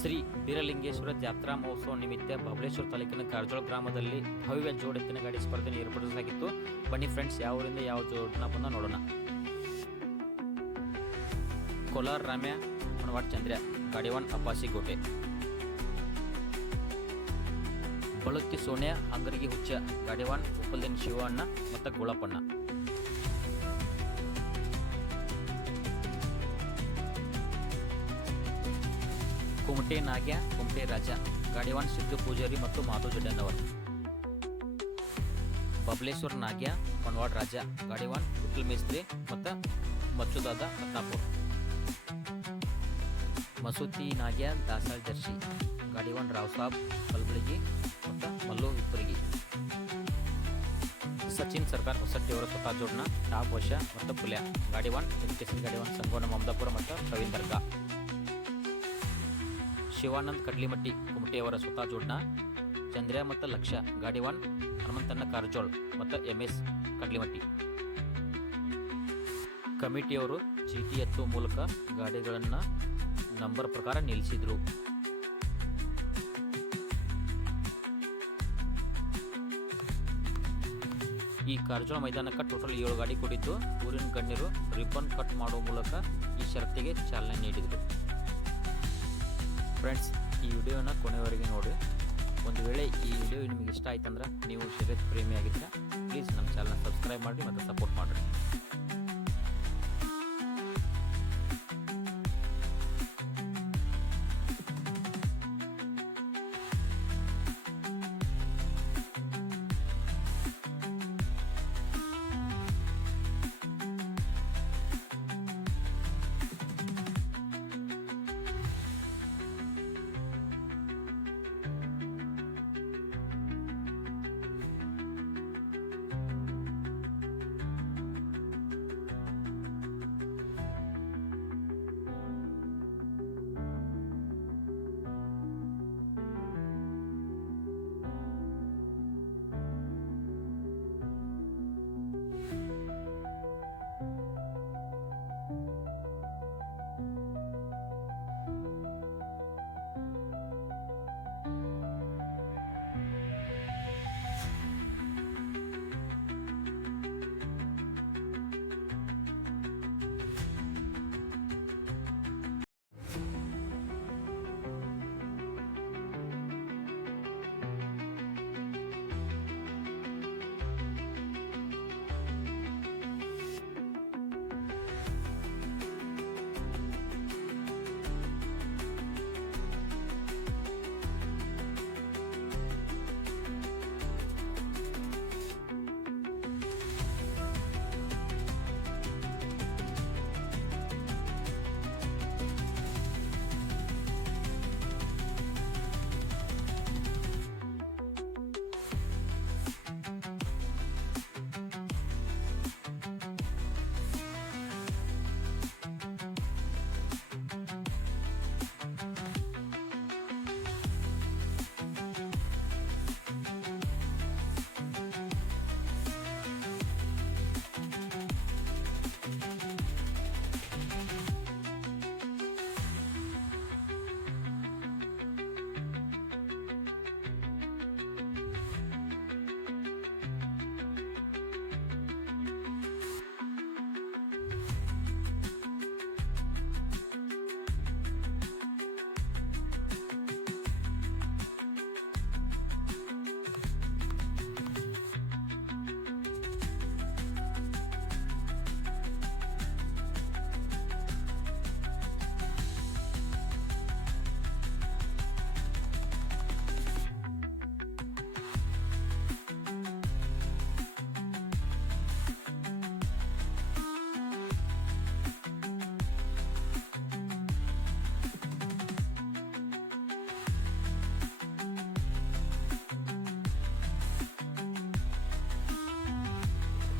ಶ್ರೀ ಬೀರಲಿಂಗೇಶ್ವರ ಜಾತ್ರಾ ಮಹೋತ್ಸವ ನಿಮಿತ್ತ ಬಬಲೇಶ್ವರ ತಾಲೂಕಿನ ಕಾರ್ಜೋಳ ಗ್ರಾಮದಲ್ಲಿ ಭವ್ಯ ಜೋಡೆತ್ತಿನ ಗಾಡಿ ಸ್ಪರ್ಧೆ ಏರ್ಪಡಿಸಲಾಗಿತ್ತು. ಬನ್ನಿ ಫ್ರೆಂಡ್ಸ್, ಯಾವ ಊರಿಂದ ಯಾವ ಜೋಡನ ಬಂದ ನೋಡೋಣ. ಕೋಲಾರ ರಾಮ್ಯ ಹೊಣವಾಡ್ ಚಂದ್ರ ಗಾಡಿ 1 ಅಪಾಸಿ ಗೋಟೆ. ಬಳುತ್ತಿ ಸೋನ್ಯಾ ಹಂಗರಿಗೆ ಹುಚ್ಚ ಗಾಡಿ 1 ಉಪ್ಪಲ್ದಿನ ಶಿವಣ್ಣ ಮತ್ತು ಗೋಳಪ್ಪಣ್ಣ. ಕುಮಟೆ ನಾಗ್ಯ ಕುಮಟೆ ರಾಜ ಗಾಡಿ 1 ಸಿದ್ದು ಪೂಜಾರಿ ಮತ್ತು ಮಾಧವ್ ಜಡ್ಡನವರು. ಬಬಲೇಶ್ವರ ನಾಗ್ಯ ಹೊಣವಾಡ್ ರಾಜ ಗಾಡಿ 1 ವಿಠಲ್ ಮೇಸ್ತ್ರಿ ಮತ್ತು ಮಚ್ಚುದಾದ ರತ್ನಾಪುರ್. ಮಸೂತಿ ನಾಗ್ಯ ದಾಸಾಳ್ ಜರ್ಸಿ ಗಾಡಿ 1 ರಾವ್ ಸಾಬ್ ಕಲ್ಬಳಗಿ ಮತ್ತು ಮಲ್ಲು ಹಿಪ್ಪರಿಗಿ. ಸಚಿನ್ ಸರ್ಕಾರ್ ಹೊಸಟ್ಟಿಯವರ ಸ್ವತಃ ಜೋಡ್ನ ಟಾಪ್ ವಶ ಮತ್ತು ಪುಲ್ಯ ಗಾಡಿ 1 ಇನ್ಕೇಸನ್ ಗಾಡಿ 1 ಸಂಗೋನ ಮಮದಾಪುರ ಮತ್ತು ಪ್ರವೀಣ್ ದರ್ಗಾ. ಶಿವಾನಂದ್ ಕಡ್ಲಿಮಟ್ಟಿ ಕುಮಟೆಯವರ ಸ್ವತಃ ಜೋಡ್ನ ಚಂದ್ರ ಮತ್ತು ಲಕ್ಷ ಗಾಡಿ 1 ಹನುಮಂತಣ್ಣ ಕಾರ್ಜೋಳ್ ಮತ್ತು MS ಕಡ್ಲಿಮಟ್ಟಿ. ಕಮಿಟಿಯವರು ಚೀಟಿ ಎತ್ತುವ ಮೂಲಕ ಗಾಡಿಗಳನ್ನು ನಂಬರ್ ಪ್ರಕಾರ ನಿಲ್ಲಿಸಿದ್ರು. ಈ ಕಾರ್ಜೋಳ ಮೈದಾನಕ್ಕೆ ಟೋಟಲ್ 7 ಗಾಡಿ ಕೊಟ್ಟಿದ್ದು ಊರಿನ ಗಣ್ಯರು ರಿಬ್ಬನ್ ಕಟ್ ಮಾಡುವ ಮೂಲಕ ಈ ಷರತ್ತಿಗೆ ಚಾಲನೆ ನೀಡಿದರು. ಫ್ರೆಂಡ್ಸ್, ಈ ವಿಡಿಯೋನ ಕೊನೆಯವರೆಗೆ ನೋಡಿ. ಒಂದು ವೇಳೆ ಈ ವಿಡಿಯೋ ನಿಮಗೆ ಇಷ್ಟ ಆಯ್ತಂದ್ರೆ ನೀವು ಶರ್ಯತ್ ಪ್ರೇಮಿ ಆಗಿದ್ದರೆ ಪ್ಲೀಸ್ ನಮ್ಮ ಚಾನಲ್ನ ಸಬ್ಸ್ಕ್ರೈಬ್ ಮಾಡಿ ಮತ್ತು ಸಪೋರ್ಟ್ ಮಾಡಿರಿ.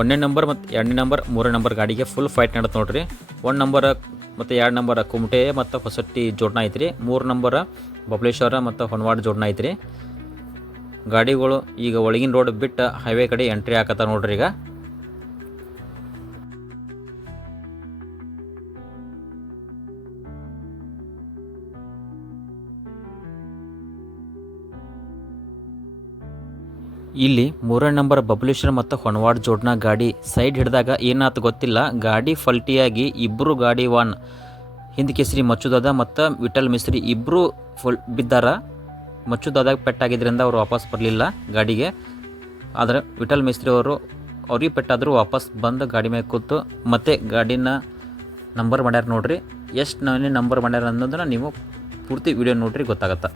ಒಂದನೇ ನಂಬರ್ ಮತ್ತು 2ನೇ ನಂಬರ್ 3ನೇ ನಂಬರ್ ಗಾಡಿಗೆ ಫುಲ್ ಫೈಟ್ ನಡತ್ತೆ ನೋಡ್ರಿ. 1 ನಂಬರ್ ಮತ್ತು 2 ನಂಬರ್ ಕುಮಟೆ ಮತ್ತು ಹೊಸಟ್ಟಿ ಜೋಡಣೆ ಐತ್ರಿ. 3 ನಂಬರ್ ಬಬಲೇಶ್ವರ ಮತ್ತು ಹೊಣವಾಡ್ ಜೋಡಣೆ ಐತ್ರಿ. ಗಾಡಿಗಳು ಈಗ ಒಳಗಿನ ರೋಡ್ ಬಿಟ್ಟು ಹೈವೇ ಕಡೆ ಎಂಟ್ರಿ ಹಾಕತ್ತ ನೋಡ್ರಿ. ಈಗ ಇಲ್ಲಿ 3ನೇ ನಂಬರ್ ಬಬಲೇಶ್ವರ ಮತ್ತು ಹೊನವಾಡ ಜೋಡ್ನ ಗಾಡಿ ಸೈಡ್ ಹಿಡಿದಾಗ ಏನಾಯ್ತು ಗೊತ್ತಿಲ್ಲ, ಗಾಡಿ ಫಲ್ಟಿಯಾಗಿ ಇಬ್ಬರು ಗಾಡಿ ವಾನ್ ಹಿಂದ್ ಕೇಸರಿ ಮಚ್ಚುದಾದ ಮತ್ತು ವಿಠಲ್ ಮಿಸ್ತ್ರಿ ಇಬ್ಬರು ಬಿದ್ದಾರ. ಮಚ್ಚುದಾದಾಗ ಪೆಟ್ಟಾಗಿದ್ದರಿಂದ ಅವರು ವಾಪಸ್ ಬರಲಿಲ್ಲ ಗಾಡಿಗೆ. ಆದರೆ ವಿಠಲ್ ಮಿಸ್ತ್ರಿ ಅವರು ಅವ್ರಿಗೆ ಪೆಟ್ಟಾದರೂ ವಾಪಸ್ ಬಂದು ಗಾಡಿ ಮೇಲೆ ಕೂತು ಮತ್ತೆ ಗಾಡಿನ ನಂಬರ್ ಮಾಡ್ಯಾರ. ನೋಡ್ರಿ ಎಷ್ಟು ನಂಬರ್ ಮಾಡ್ಯಾರ ಅನ್ನೋದನ್ನ ನೀವು ಪೂರ್ತಿ ವಿಡಿಯೋ ನೋಡ್ರಿ ಗೊತ್ತಾಗತ್ತೆ.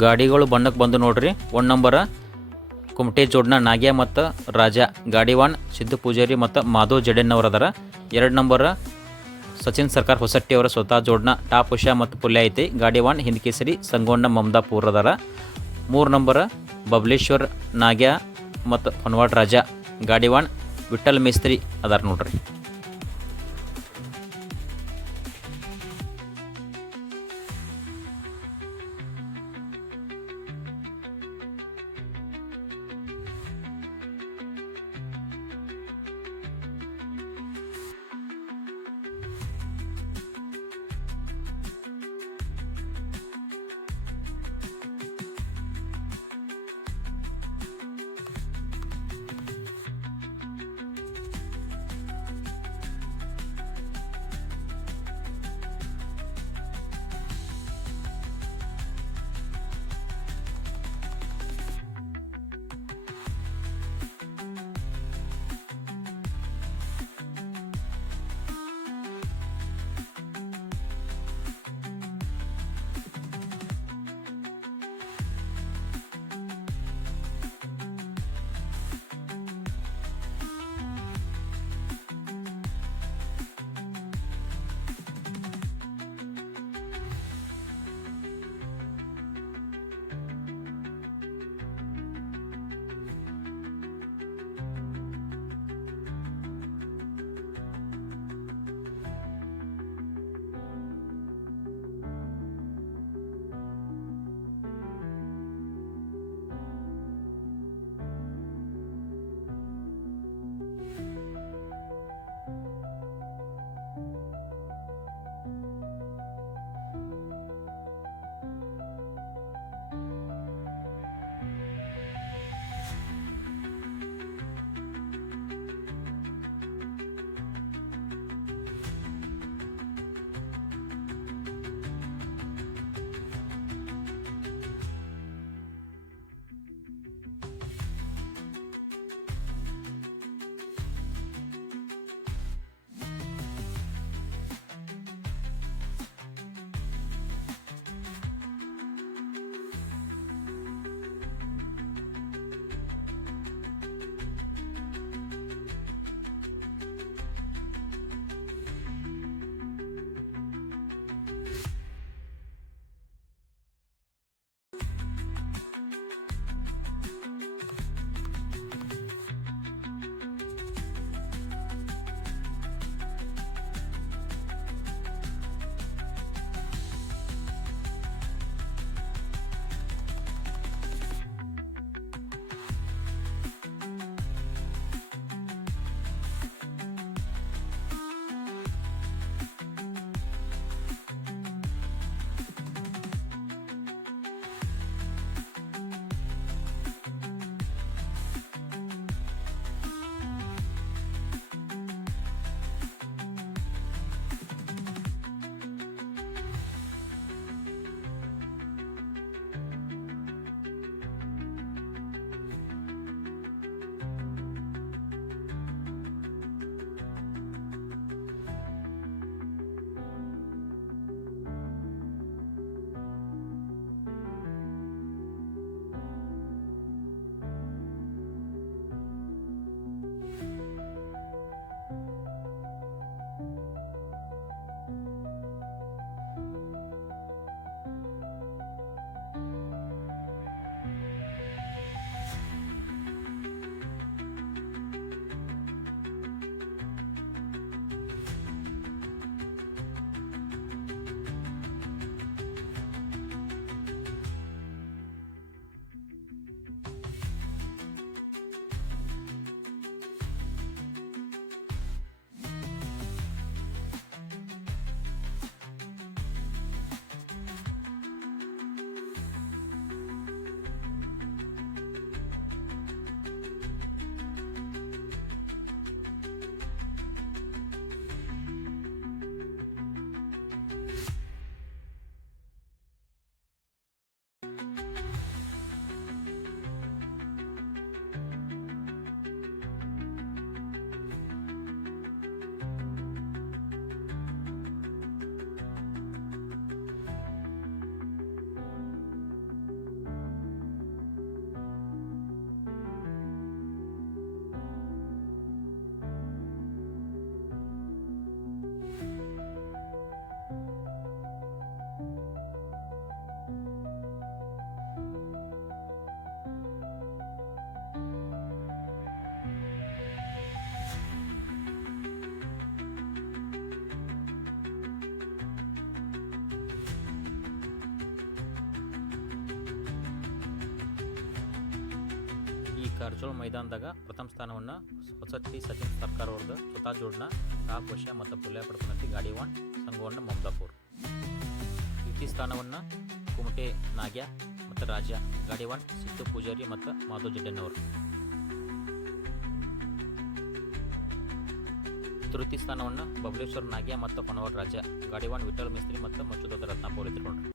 ಗಾಡಿಗಳು ಬಣ್ಣಕ್ಕೆ ಬಂದು ನೋಡ್ರಿ. 1 ನಂಬರ ಕುಮಟೆ ಜೋಡ್ನ ನಾಗ್ಯ ಮತ್ತು ರಾಜ ಗಾಡಿ ವಾನ್ ಸಿದ್ದು ಪೂಜಾರಿ ಮತ್ತು ಮಾಧವ್ ಜಡೆನ್ನವರು ಅದಾರ. 2 ನಂಬರ ಸಚಿನ್ ಸರ್ಕಾರ್ ಹೊಸಟ್ಟಿ ಅವರ ಸ್ವತಃ ಜೋಡ್ನ ಟಾಪ್ ಉಷಾ ಮತ್ತು ಪುಲ್ಯ ಐತಿ. ಗಾಡಿ ವಾನ್ ಹಿಂದ್ ಕೇಸರಿ ಸಂಗೋಣ್ಣ ಮಮದಾಪುರ್ ಅದಾರ. 3 ನಂಬರ ಬಬಲೇಶ್ವರ್ ನಾಗ್ಯ ಮತ್ತು ಹೊನವಾಡ ರಾಜ ಗಾಡಿ ವಾನ್ ವಿಠಲ್ ಮಿಸ್ತ್ರಿ ಅದಾರ ನೋಡ್ರಿ. ಅರ್ಜುನ್ ಮೈದಾನದಾಗ ಪ್ರಥಮ ಸ್ಥಾನವನ್ನು ಹೊಸಟ್ಟಿ ಸಚಿನ್ ಸರ್ಕಾರ್ ಅವ್ರದ್ದು ಸ್ವತಃ ಜೋಡ್ನ ಕಾಕೋಶ ಮತ್ತು ಪುಲ್ಯ ಪಡ್ಕೊಂಡಂತೆ ಗಾಡಿವಾನ್ ಸಂಘವನ್ನ ಮಮದಾಪುರ್. ದ್ವಿತೀಯ ಸ್ಥಾನವನ್ನು ಕುಮಟೆ ನಾಗ್ಯ ಮತ್ತು ರಾಜ ಗಾಡಿವಾನ್ ಸಿದ್ದು ಪೂಜಾರಿ ಮತ್ತು ಮಾಧವ್ ಜಡ್ಡನವರು. ತೃತೀಯ ಸ್ಥಾನವನ್ನು ಬಬಲೇಶ್ವರ್ ನಾಗ್ಯ ಮತ್ತು ಹೊನವಾಡ್ ರಾಜ ಗಾಡಿವಾನ್ ವಿಠಲ್ ಮಿಸ್ತ್ರಿ ಮತ್ತು ಮಚ್ಚುದತ್ತ ರತ್ನಾಪುರ ಎತ್ಕೊಂಡ್ರು.